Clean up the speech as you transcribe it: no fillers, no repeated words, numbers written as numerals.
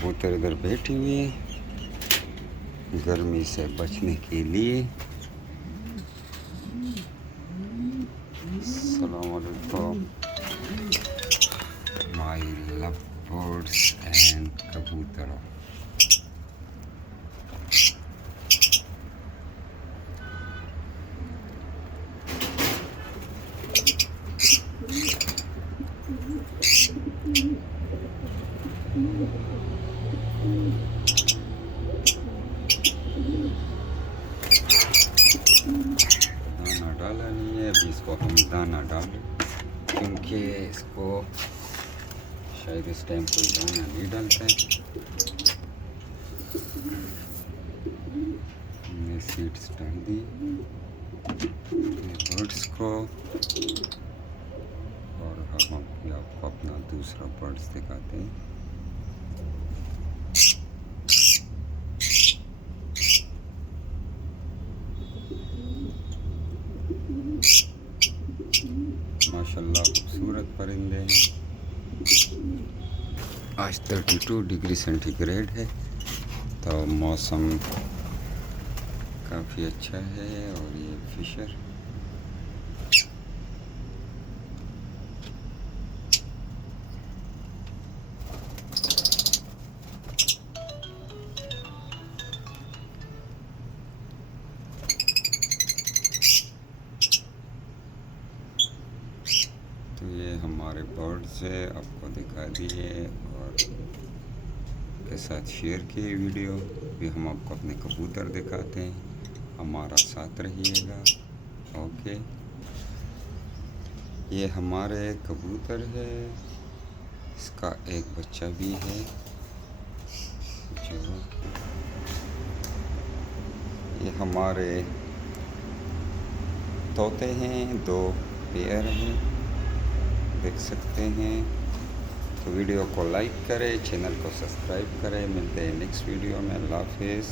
कबूतर इधर बैठी हुई है गर्मी से बचने के लिए। अस्सलाम वालेकुम माय लव बर्ड्स एंड कबूतर। दाना डाला नहीं है अभी, इसको हम दाना डालें क्योंकि इसको शायद इस टाइम कोई दाना नहीं डालता है। हमने सीड्स डाल दी बर्ड्स को और हम आपको अपना दूसरा बर्ड्स दिखाते हैं। माशाल्लाह खूबसूरत परिंदे हैं। आज 32 डिग्री सेंटीग्रेड है तो मौसम काफ़ी अच्छा है। और ये फिशर तो ये हमारे बर्ड्स है, आपको दिखा दिए और के साथ शेयर किए वीडियो। भी हम आपको अपने कबूतर दिखाते हैं, हमारा साथ रहिएगा। ओके, ये हमारे कबूतर है, इसका एक बच्चा भी है जो ये हमारे तोते हैं, 2 पेयर हैं, देख सकते हैं। तो वीडियो को लाइक करें, चैनल को सब्सक्राइब करें। मिलते हैं नेक्स्ट वीडियो में। अल्लाह हाफिज़।